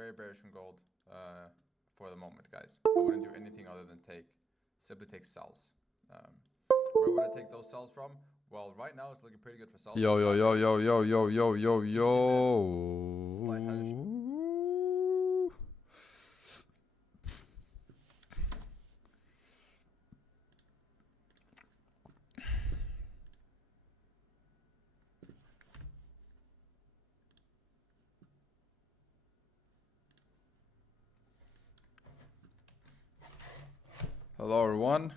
very bearish on gold for the moment, guys. I wouldn't do anything other than simply take sells. Where would I take those sells from? Well, right now it's looking pretty good for sells. Yo. Slight hedge. Hello, everyone.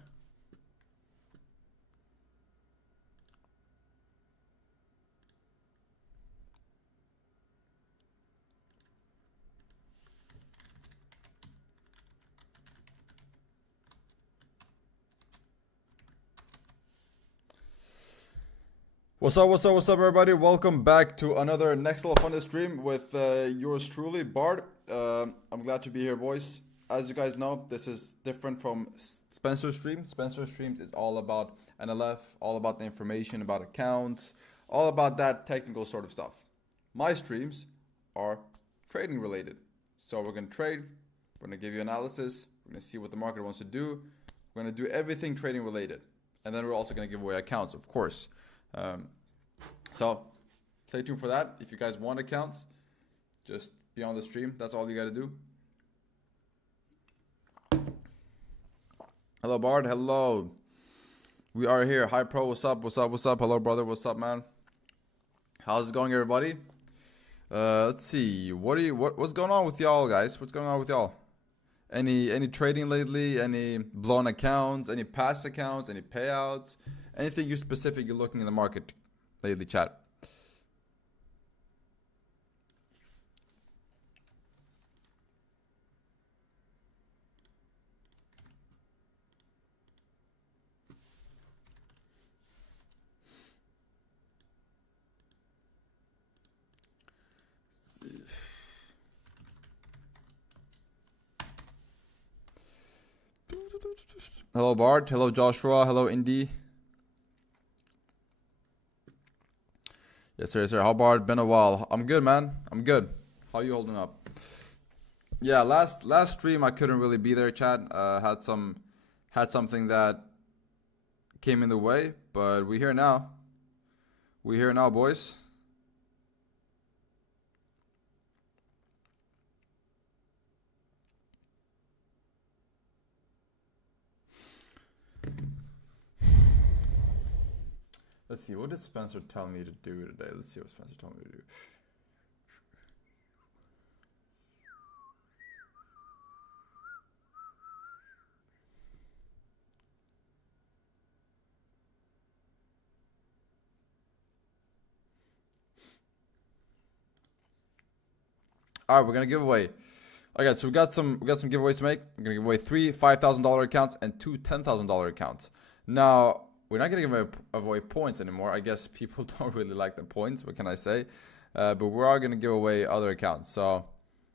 What's up, everybody? Welcome back to another Next Level Funded stream with yours truly, Bard. I'm glad to be here, boys. As you guys know, this is different from Spencer's stream. Spencer's streams is all about NLF, all about the information about accounts, all about that technical sort of stuff. My streams are trading related. So we're going to trade, we're going to give you analysis, we're going to see what the market wants to do. We're going to do everything trading related. And then we're also going to give away accounts, of course. So stay tuned for that. If you guys want accounts, just be on the stream. That's all you got to do. Hello, Bard. Hello. We are here. Hi, Pro. What's up? Hello, brother. What's up, man? How's it going, everybody? Let's see. What's going on with y'all, guys? What's going on with y'all? Any trading lately? Any blown accounts? Any past accounts? Any payouts? Anything you specific you're looking in the market lately, chat? Hello, Bart. Hello, Joshua. Hello, Indy. Yes, sir. How Bart? Been a while. I'm good, man. I'm good. How you holding up? Yeah, last stream I couldn't really be there, chat. Had something that came in the way, but we're here now. We're here now, boys. Let's see, what did Spencer tell me to do today? Let's see what Spencer told me to do. All right, we're gonna give away. Okay, so we got some giveaways to make. We're gonna give away 3 $5,000 accounts and 2 $10,000 accounts. Now, we're not going to give away points anymore. I guess people don't really like the points. What can I say? But we are going to give away other accounts. So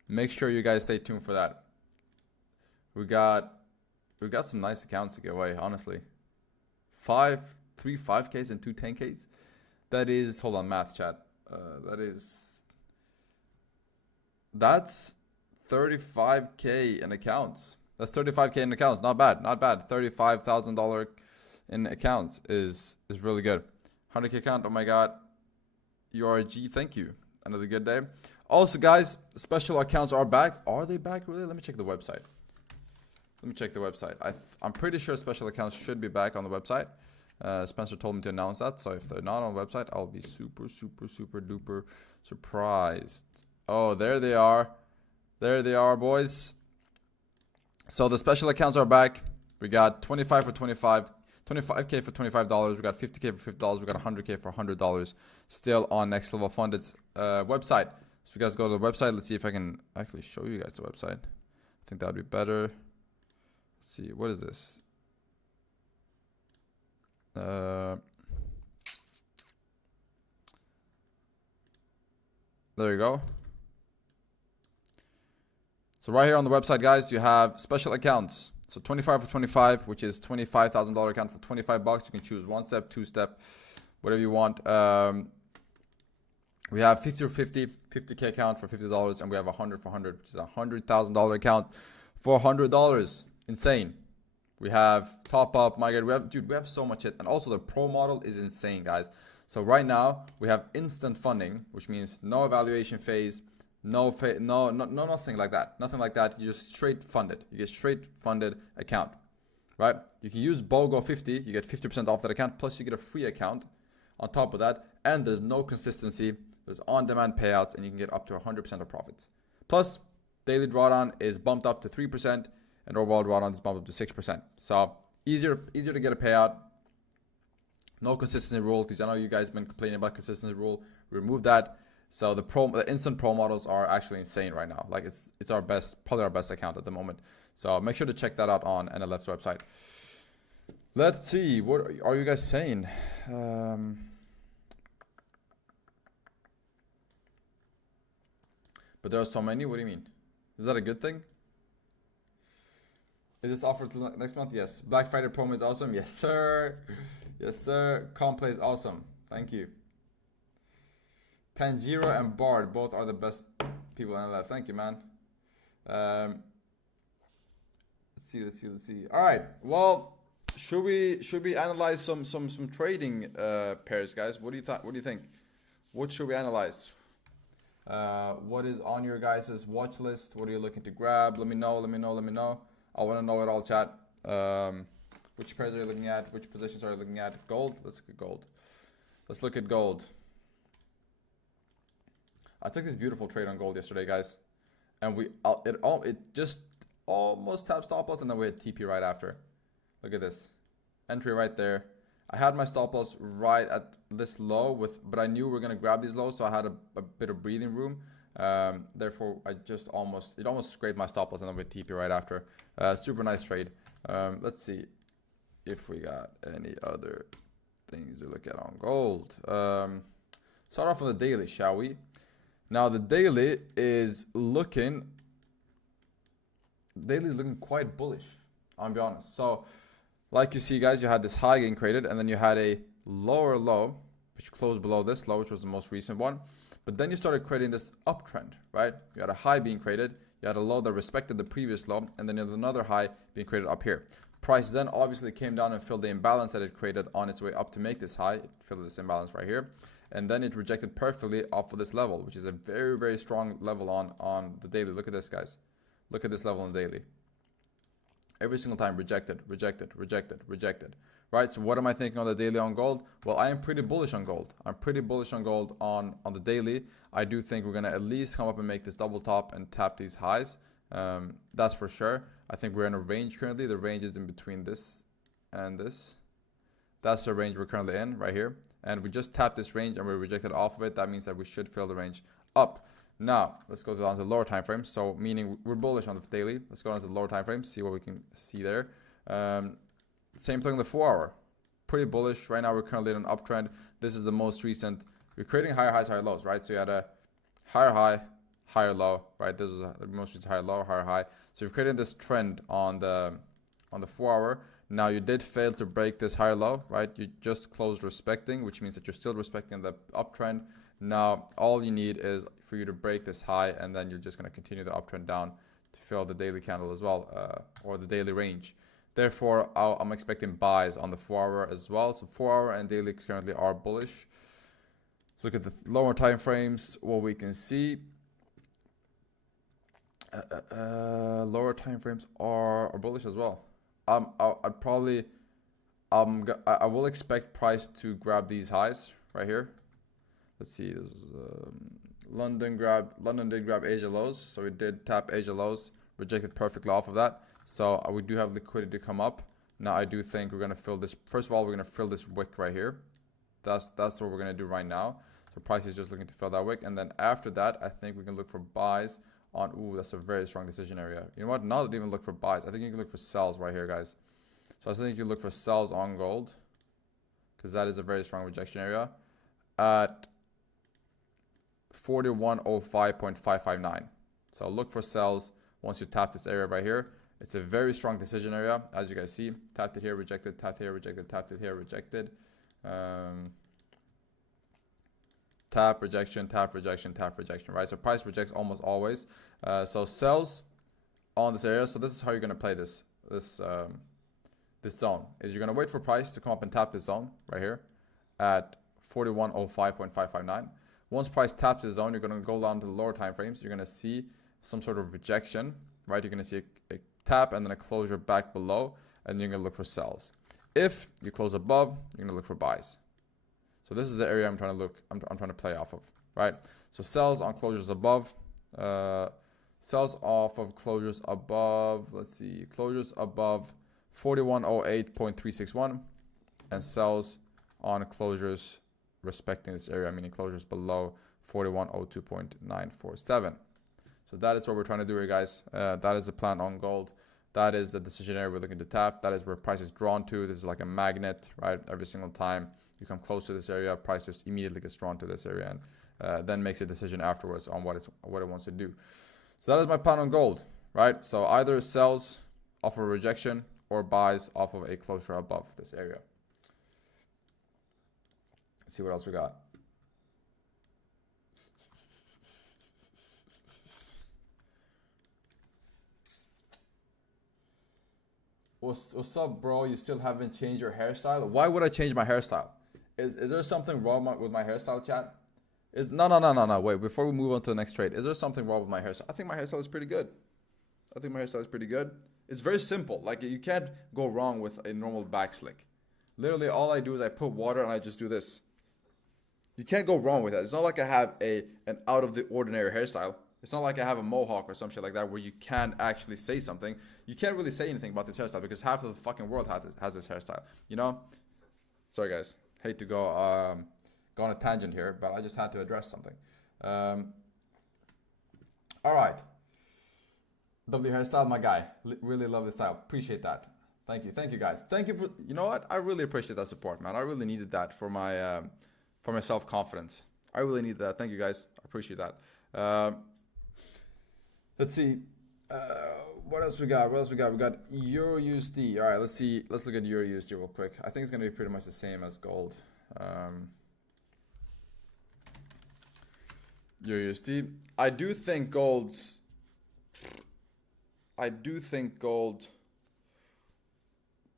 make sure you guys stay tuned for that. We got some nice accounts to give away, honestly. 3 5Ks and 2 10Ks. That is, hold on, math chat. That's 35K in accounts. That's 35K in accounts. Not bad. $35,000 in accounts is really good. 100K account, oh my god. URG, thank you. Another good day. Also, guys, special accounts are back. Are they back really? Let me check the website. I'm pretty sure special accounts should be back on the website. Spencer told me to announce that, so if they're not on the website, I'll be super duper surprised. Oh, there they are. There they are, boys. So the special accounts are back. We got 25 for 25. 25K for $25. We got 50K for $50. We got 100K for $100 still on Next Level Funded's website. So if you guys go to the website, let's see if I can actually show you guys the website. I think that would be better. Let's see, what is this? There you go. So right here on the website, guys, you have special accounts. So 25 for 25, which is $25,000 account for $25. You can choose 1 step, 2 step, whatever you want. We have 50 or 50, 50K account for $50, and we have 100 for 100, which is a $100,000 account for $100. Insane. We have top up, migrate. We have so much shit. And also the pro model is insane, guys. So right now we have instant funding, which means no evaluation phase, no nothing like that. Nothing like that. You just straight funded. You get straight funded account, right? You can use BOGO 50. You get 50% off that account. Plus you get a free account on top of that. And there's no consistency. There's on-demand payouts, and you can get up to 100% of profits. Plus, daily drawdown is bumped up to 3%, and overall drawdown is bumped up to 6%. So easier to get a payout. No consistency rule, because I know you guys have been complaining about consistency rule. Remove that. So the instant pro models are actually insane right now. Like it's our best, probably our best account at the moment. So make sure to check that out on NLF's website. Let's see, what are you guys saying? But there are so many. What do you mean? Is that a good thing? Is this offered till next month? Yes. Black Friday promo is awesome. Yes, sir. Yes, sir. Complay is awesome. Thank you. Tanjiro and Bard both are the best people in LF. Thank you, man. Let's see. All right. Well, should we analyze some trading pairs, guys? What do you think? What should we analyze? What is on your guys' watch list? What are you looking to grab? Let me know. I want to know it all, chat. Which pairs are you looking at? Which positions are you looking at? Gold? Let's look at gold. Let's look at gold. I took this beautiful trade on gold yesterday, guys. And it just almost tapped stop loss, and then we had TP right after. Look at this. Entry right there. I had my stop loss right at this low, but I knew we were going to grab these lows, so I had a bit of breathing room. Therefore, it almost scraped my stop loss, and then with TP right after. Super nice trade. Let's see if we got any other things to look at on gold. Start off with the daily, shall we? Now the daily is looking quite bullish, I'll be honest. So like you see, guys, you had this high getting created, and then you had a lower low which closed below this low, which was the most recent one. But then you started creating this uptrend, right? You had a high being created, you had a low that respected the previous low, and then you had another high being created up here. Price then obviously came down and filled the imbalance that it created on its way up to make this high. It filled this imbalance right here. And then it rejected perfectly off of this level, which is a very, very strong level on the daily. Look at this, guys. Look at this level on the daily. Every single time rejected. Right, so what am I thinking on the daily on gold? Well, I am pretty bullish on gold. I'm pretty bullish on gold on the daily. I do think we're going to at least come up and make this double top and tap these highs. That's for sure. I think we're in a range currently. The range is in between this and this. That's the range we're currently in right here. And we just tapped this range and we rejected off of it. That means that we should fill the range up. Now, let's go down to the lower time frame. So meaning we're bullish on the daily. Let's go down to the lower time frame, see what we can see there. Same thing on the 4 hour. Pretty bullish. Right now we're currently in an uptrend. This is the most recent. We're creating higher highs, higher lows, right? So you had a higher high, higher low, right? This is the most recent higher low, higher high. So you've created this trend on the 4 hour. Now you did fail to break this higher low, right? You just closed respecting, which means that you're still respecting the uptrend. Now all you need is for you to break this high, and then you're just going to continue the uptrend down to fill the daily candle as well, or the daily range. Therefore, I'm expecting buys on the 4 hour as well. So 4 hour and daily currently are bullish. Look at the lower time frames. What we can see, lower time frames are bullish as well. I will expect price to grab these highs right here. Let's see. London did grab Asia lows, so we did tap Asia lows, rejected perfectly off of that. So we do have liquidity to come up. Now I do think we're gonna fill this. First of all, we're gonna fill this wick right here. That's what we're gonna do right now. So price is just looking to fill that wick, and then after that, I think we can look for buys on. Ooh, that's a very strong decision area. You know what? Not even look for buys. I think you can look for sells right here, guys. So I think you look for sells on gold, because that is a very strong rejection area at 4105.559. So look for sells once you tap this area right here. It's a very strong decision area, as you guys see. Tapped it here, rejected, tapped here, rejected, tapped it here, rejected. tap, rejection, right? So price rejects almost always. So sells on this area. So this is how you're going to play this zone. Is you're going to wait for price to come up and tap this zone right here at 4105.559. Once price taps this zone, you're going to go down to the lower time frames. You're going to see some sort of rejection, right? You're going to see a tap and then a closure back below, and you're going to look for sells. If you close above, you're going to look for buys. So this is the area I'm trying to play off of, right? So sells on closures above, sells off of closures above, let's see, closures above 4108.361, and sells on closures respecting this area, meaning closures below 4102.947. So that is what we're trying to do here, guys. That is the plan on gold. That is the decision area we're looking to tap. That is where price is drawn to. This is like a magnet, right? Every single time you come close to this area, price just immediately gets drawn to this area and then makes a decision afterwards on what it wants to do. So that is my plan on gold, right? So either sells off of a rejection or buys off of a closure above this area. Let's see what else we got. What's up, bro? You still haven't changed your hairstyle? Why would I change my hairstyle? Is there something wrong with my hairstyle, chat? No. Wait, before we move on to the next trade, is there something wrong with my hairstyle? I think my hairstyle is pretty good. It's very simple. Like, you can't go wrong with a normal back slick. Literally, all I do is I put water and I just do this. You can't go wrong with that. It's not like I have an out of the ordinary hairstyle. It's not like I have a mohawk or some shit like that where you can't actually say something. You can't really say anything about this hairstyle because half of the fucking world has this hairstyle. You know? Sorry, guys. Hate to go on a tangent here, but I just had to address something. All right. Lovely hairstyle, my guy. Really love the style. Appreciate that. Thank you, guys. Thank you for. You know what? I really appreciate that support, man. I really needed that for my self-confidence. I really need that. Thank you, guys. I appreciate that. Let's see. What else we got? We got Euro USD. All right, let's see. Let's look at Euro USD real quick. I think it's going to be pretty much the same as gold. Euro USD. I do think gold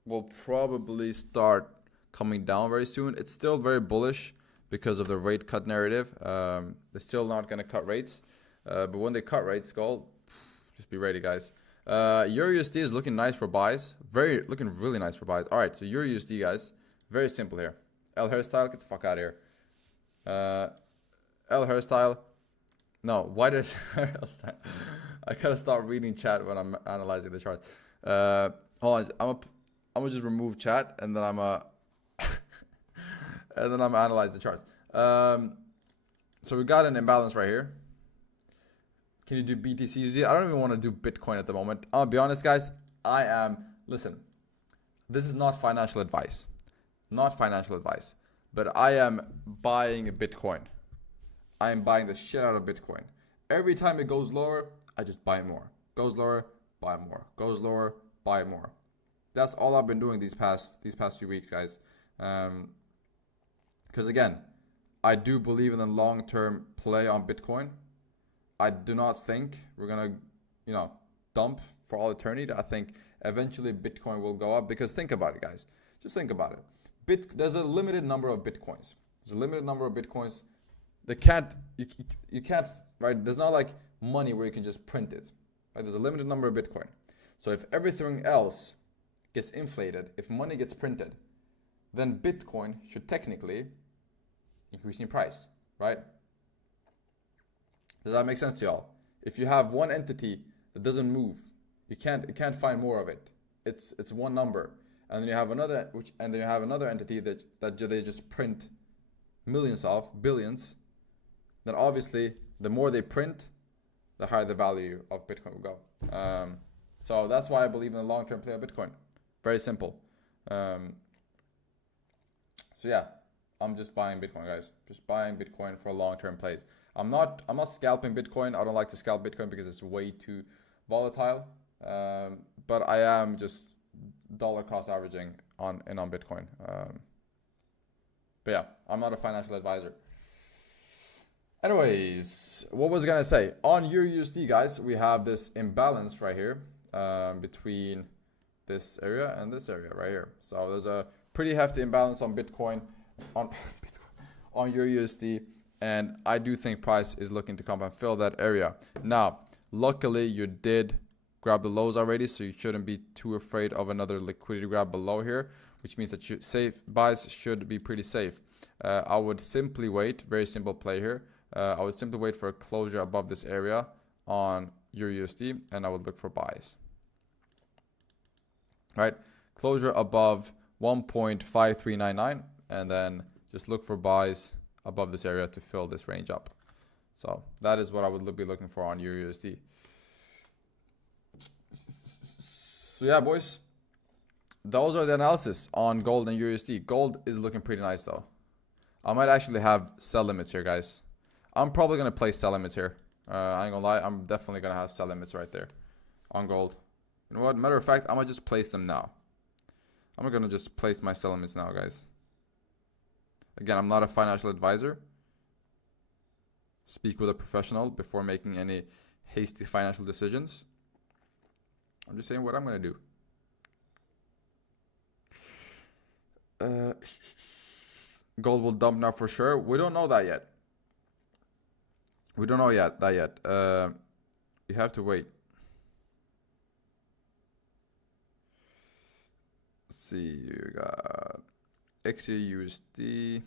will probably start coming down very soon. It's still very bullish because of the rate cut narrative. They're still not going to cut rates. But when they cut rates, gold, just be ready, guys. Euro USD is looking nice for buys. Looking really nice for buys. All right, so Euro USD, guys. Very simple here. L hairstyle, get the fuck out of here. L hairstyle. No, white hairstyle. I gotta stop reading chat when I'm analyzing the charts. Hold on, I'm gonna just remove chat and then I'm analyze the charts. So we got an imbalance right here. Can you do BTC? I don't even want to do Bitcoin at the moment. I'll be honest, guys. Listen, this is not financial advice. But I am buying Bitcoin. I am buying the shit out of Bitcoin. Every time it goes lower, I just buy more. Goes lower, buy more. Goes lower, buy more. That's all I've been doing these past few weeks, guys. Because again, I do believe in the long-term play on Bitcoin. I do not think we're gonna, dump for all eternity. I think eventually Bitcoin will go up because think about it, guys. Just think about it. There's a limited number of Bitcoins. You can't, right? There's not like money where you can just print it. Right? There's a limited number of Bitcoin. So if everything else gets inflated, if money gets printed, then Bitcoin should technically increase in price, right? Does that make sense to y'all? If you have one entity that doesn't move, you can't find more of it. It's one number, and then you have another entity that they just print millions of, billions. Then obviously, the more they print, the higher the value of Bitcoin will go. So that's why I believe in the long-term play of Bitcoin. Very simple. So yeah, I'm just buying Bitcoin, guys. Just buying Bitcoin for long-term plays. I'm not scalping Bitcoin. I don't like to scalp Bitcoin because it's way too volatile. But I am just dollar cost averaging on Bitcoin. But yeah, I'm not a financial advisor. Anyways, what was I gonna say? On EURUSD, guys, we have this imbalance right here between this area and this area right here. So there's a pretty hefty imbalance on Bitcoin, on on EURUSD, and I do think price is looking to come and fill that area. Now, luckily, you did grab the lows already, so you shouldn't be too afraid of another liquidity grab below here, which means that safe buys should be pretty safe. I would simply wait. Very simple play here. I would simply wait for a closure above this area on EURUSD, and I would look for buys. Right, closure above 1.5399, and then just look for buys above this area to fill this range up. So that is what I would be looking for on EURUSD. So yeah, boys, those are the analysis on gold and USD. Gold is looking pretty nice though. I might actually have sell limits here, guys. I'm probably gonna place sell limits here. I ain't gonna lie, I'm definitely gonna have sell limits right there on gold. You know what? Matter of fact, I'm gonna just place them now. I'm gonna just place my sell limits now, guys. Again, I'm not a financial advisor. Speak with a professional before making any hasty financial decisions. I'm just saying what I'm gonna do. Gold will dump now for sure. We don't know that yet. We don't know that yet. You have to wait. Let's see. You got XUSD.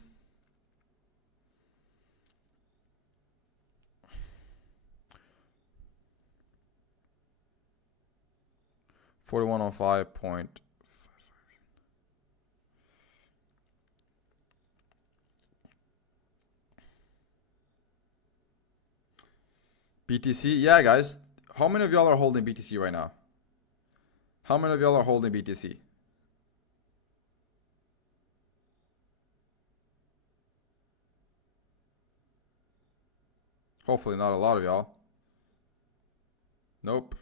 $41.05. BTC, yeah, guys. How many of y'all are holding BTC right now? How many of y'all are holding BTC? Hopefully not a lot of y'all. Nope.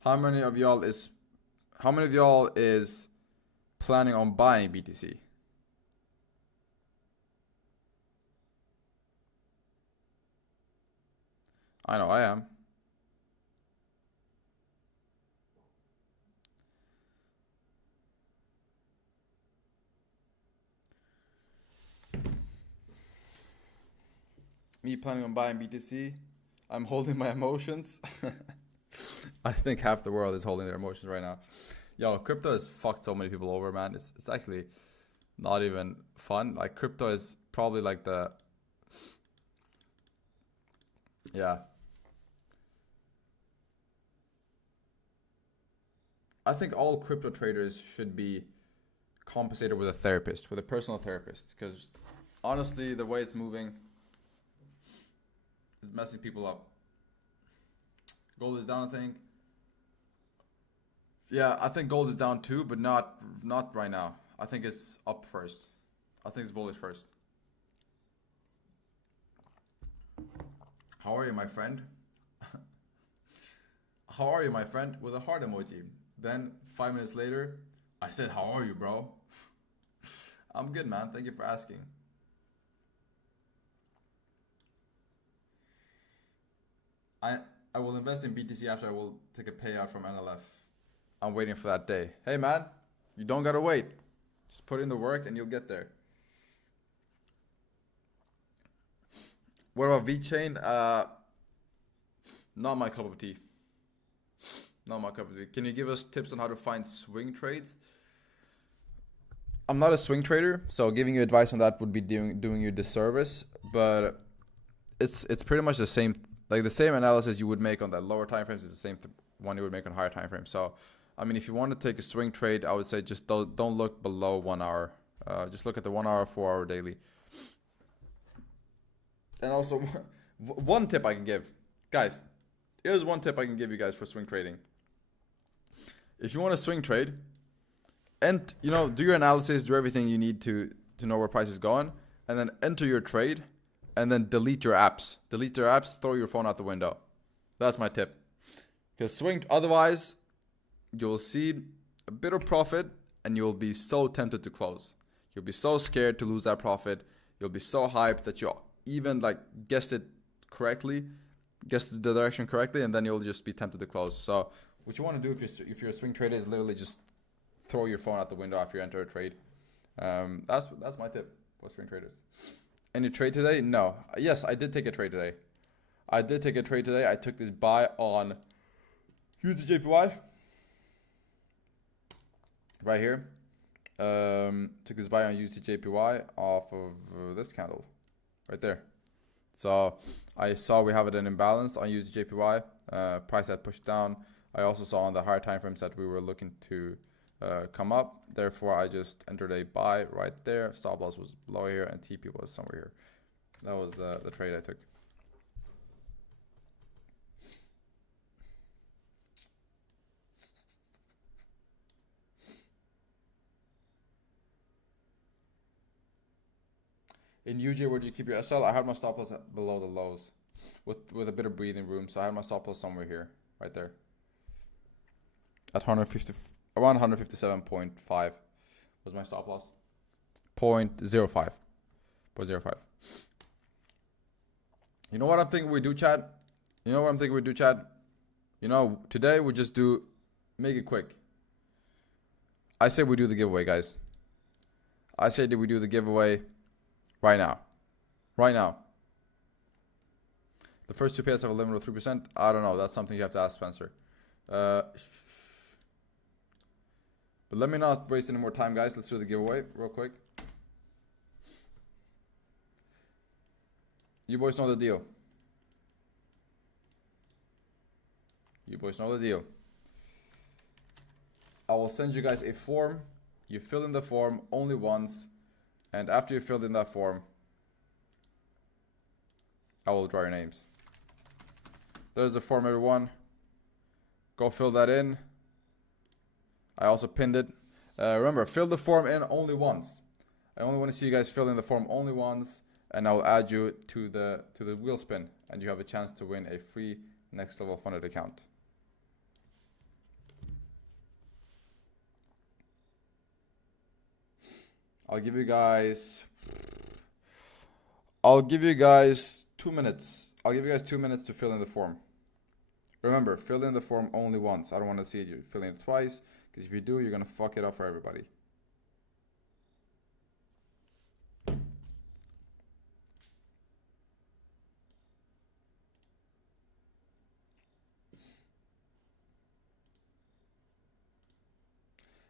How many of y'all is planning on buying BTC? I know I am. Me planning on buying BTC. I'm holding my emotions. I think half the world is holding their emotions right now. Yo, crypto has fucked so many people over, man. It's actually not even fun. Like, crypto is probably like the... Yeah. I think all crypto traders should be compensated with a therapist, with a personal therapist. Because honestly, the way it's moving is messing people up. Gold is down, I think. Yeah, I think gold is down too, but not right now. I think it's up first. I think it's bullish first. How are you, my friend? How are you, my friend? With a heart emoji. Then 5 minutes later, I said, how are you, bro? I'm good, man. Thank you for asking. I will invest in BTC after I will take a payout from NLF. I'm waiting for that day. Hey, man, you don't gotta wait. Just put in the work and you'll get there. What about VeChain? Not my cup of tea. Not my cup of tea. Can you give us tips on how to find swing trades? I'm not a swing trader, so giving you advice on that would be doing you a disservice. But it's pretty much the same. Like the same analysis you would make on that lower time frames is the same one you would make on higher time frames. So, I mean, if you want to take a swing trade, I would say just don't look below 1 hour. Just look at the 1 hour, 4 hour daily. And also, one tip I can give, guys. Here's one tip I can give you guys for swing trading. If you want to swing trade, and do your analysis, do everything you need to know where price is going, and then enter your trade, and then delete your apps. Delete your apps, throw your phone out the window. That's my tip. Because otherwise, you'll see a bit of profit, and you'll be so tempted to close. You'll be so scared to lose that profit. You'll be so hyped that you even like guessed it correctly, guessed the direction correctly, and then you'll just be tempted to close. So what you want to do if you're a swing trader is literally just throw your phone out the window after you enter a trade. That's my tip for swing traders. Any trade today? No. Yes, I did take a trade today. I took this buy on USDJPY right here. Took this buy on USDJPY off of this candle right there. So I saw we have it in imbalance on USDJPY. Price had pushed down. I also saw on the higher time frames that we were looking to come up. Therefore, I just entered a buy right there. Stop loss was below here, and TP was somewhere here. That was the trade I took. In UJ, where do you keep your SL? I had my stop loss below the lows with a bit of breathing room. So I had my stop loss somewhere here, right there. At 150, around 157.5 was my stop loss. 0.05. 0.05. You know what I'm thinking we do, Chad? Today we just make it quick. I say we do the giveaway, guys. I say that we do the giveaway right now. The first two pairs have a limit of 3%. I don't know. That's something you have to ask Spencer. But let me not waste any more time, guys. Let's do the giveaway real quick. You boys know the deal. I will send you guys a form. You fill in the form only once. And after you filled in that form, I will draw your names. There's the form, everyone. Go fill that in. I also pinned it. Remember, fill the form in only once. I only want to see you guys fill in the form only once, and I'll add you to the wheel spin, and you have a chance to win a free Next Level Funded account. I'll give you guys 2 minutes. I'll give you guys 2 minutes to fill in the form. Remember, fill in the form only once. I don't want to see you filling it twice, because if you do, you're going to fuck it up for everybody.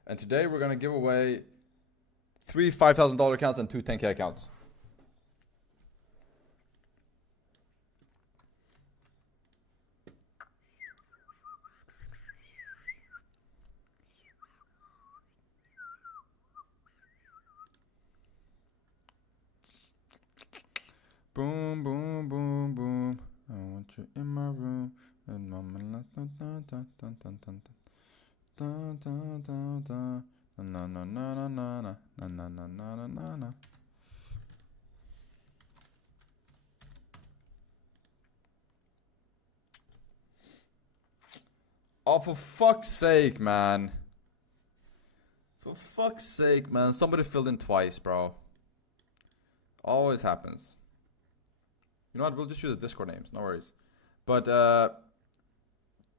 And today we're going to give away 3 $5,000 accounts and 2 10K accounts. Boom, boom, boom, boom. I want you in my room. And mama la da da da da da da da da da. Na na na na na na na na na na na na. Oh, for fuck's sake, man. Somebody filled in twice, bro. Always happens. You know what? We'll just use the Discord names. No worries. But,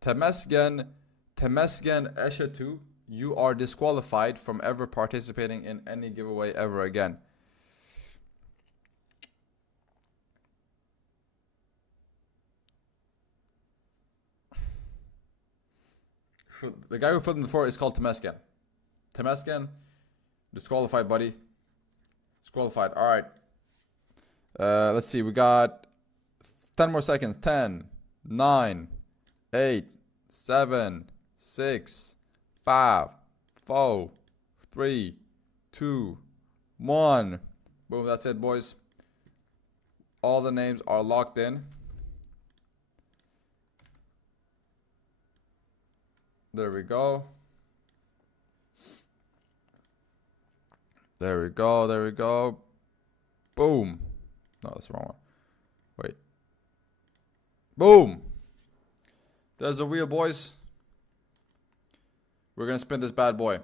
Temesgen Eshetu, you are disqualified from ever participating in any giveaway ever again. The guy who filled in the 4 is called Temesgen. Temesgen, disqualified, buddy. Disqualified. All right. Let's see. We got 10 more seconds. 10, 9, 8, 7, 6, 5, 4, 3, 2, 1. Boom. That's it, boys. All the names are locked in. There we go. There we go. Boom. No, that's the wrong one. Wait. Boom. There's a wheel, boys. We're going to spin this bad boy.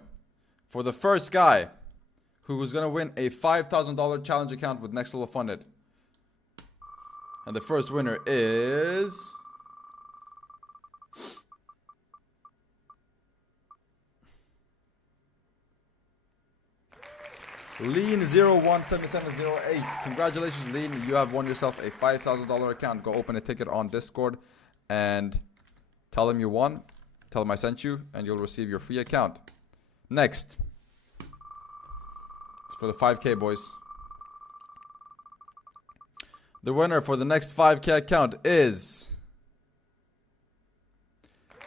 For the first guy who was going to win a $5,000 challenge account with NextLevelFunded. And the first winner is... Lean017708. Congratulations, Lean. You have won yourself a $5,000 account. Go open a ticket on Discord and tell them you won. Tell them I sent you, and you'll receive your free account. Next. It's for the 5K, boys. The winner for the next 5K account is...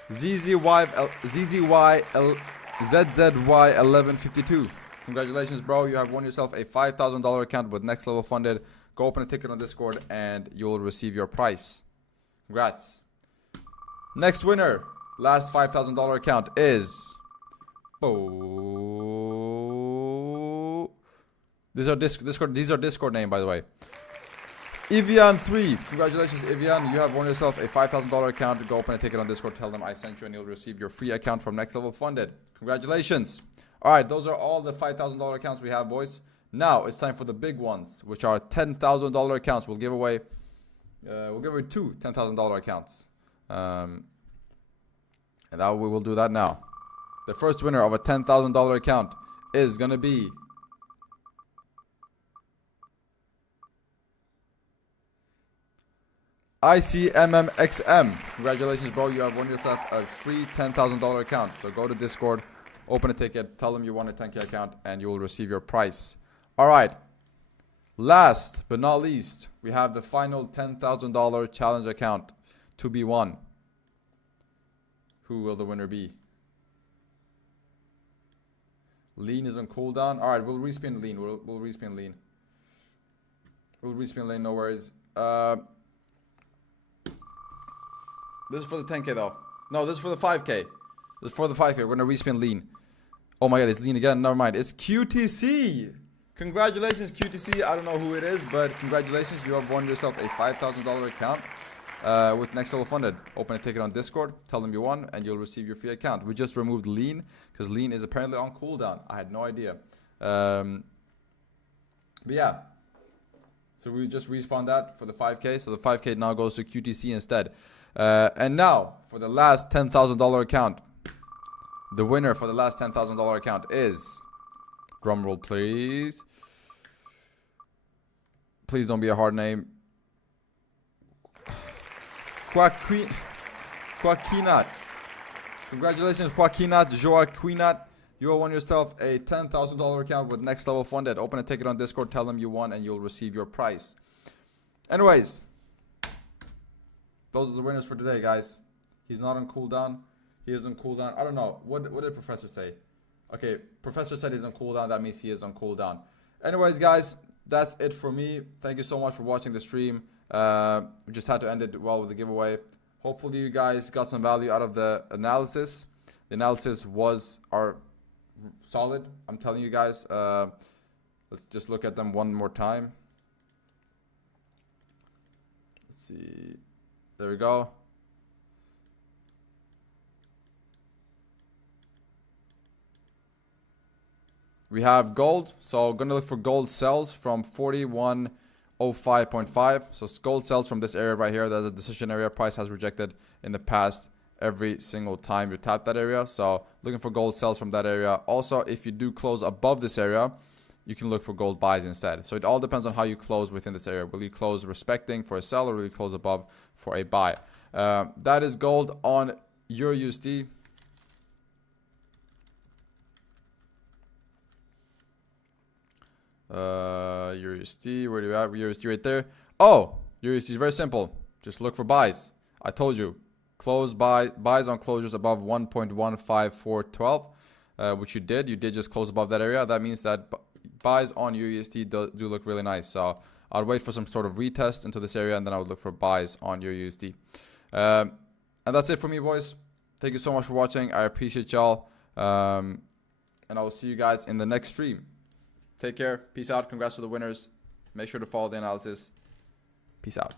ZZY1152. Congratulations, bro. You have won yourself a $5,000 account with NextLevelFunded. Go open a ticket on Discord and you'll receive your prize. Congrats. Next winner, last $5,000 account is... Oh. These are Discord name, by the way. Evian3. Congratulations, Evian. You have won yourself a $5,000 account. Go open a ticket on Discord. Tell them I sent you and you'll receive your free account from NextLevelFunded. Congratulations. Alright, those are all the $5,000 accounts we have, boys. Now, it's time for the big ones, which are $10,000 accounts. We'll give away two $10,000 accounts. And that we will do that now. The first winner of a $10,000 account is going to be... ICMMXM. Congratulations, bro. You have won yourself a free $10,000 account. So go to Discord, open a ticket, tell them you won a 10K account, and you will receive your prize. Alright. Last but not least, we have the final $10,000 challenge account to be won. Who will the winner be? Lean is on cooldown. Alright, we'll respin Lean. We'll respin Lean. We'll respin Lean, no worries. This is for the 10K though. No, this is for the 5K. This is for the 5K. We're gonna respin Lean. Oh my god, it's Lean again. Never mind. It's QTC. Congratulations, QTC. I don't know who it is, but congratulations. You have won yourself a $5,000 account with NextLevelFunded. Open a ticket on Discord. Tell them you won, and you'll receive your free account. We just removed Lean because Lean is apparently on cooldown. I had no idea. But yeah. So we just respawned that for the 5K. So the 5K now goes to QTC instead. And now, for the last $10,000 account, the winner for the last $10,000 account is, drumroll please, please don't be a hard name, Joaquinat. Congratulations, Joaquinat, you have won yourself a $10,000 account with NextLevelFunded. Open a ticket on Discord, tell them you won, and you'll receive your prize. Anyways, those are the winners for today, guys. He's not on cooldown. He is on cooldown. I don't know. What did Professor say? Okay, Professor said he's on cooldown. That means he is on cooldown. Anyways, guys, that's it for me. Thank you so much for watching the stream. We just had to end it well with the giveaway. Hopefully you guys got some value out of the analysis. The analysis are solid. I'm telling you guys. Let's just look at them one more time. Let's see. There we go. We have gold. So gonna look for gold sells from 4105.5. So gold sells from this area right here. There's a decision area. Price has rejected in the past every single time you tap that area. So looking for gold sells from that area. Also, if you do close above this area, you can look for gold buys instead. So it all depends on how you close within this area. Will you close respecting for a sell, or will you close above for a buy? That is gold on EURUSD. EURUSD, where do you have EURUSD right there? Oh, EURUSD is very simple. Just look for buys. I told you, buys on closures above 1.15412, which you did. You did just close above that area. That means that buys on EURUSD do look really nice. So I'd wait for some sort of retest into this area, and then I would look for buys on EURUSD. And that's it for me, boys. Thank you so much for watching. I appreciate y'all. And I will see you guys in the next stream. Take care. Peace out. Congrats to the winners. Make sure to follow the analysis. Peace out.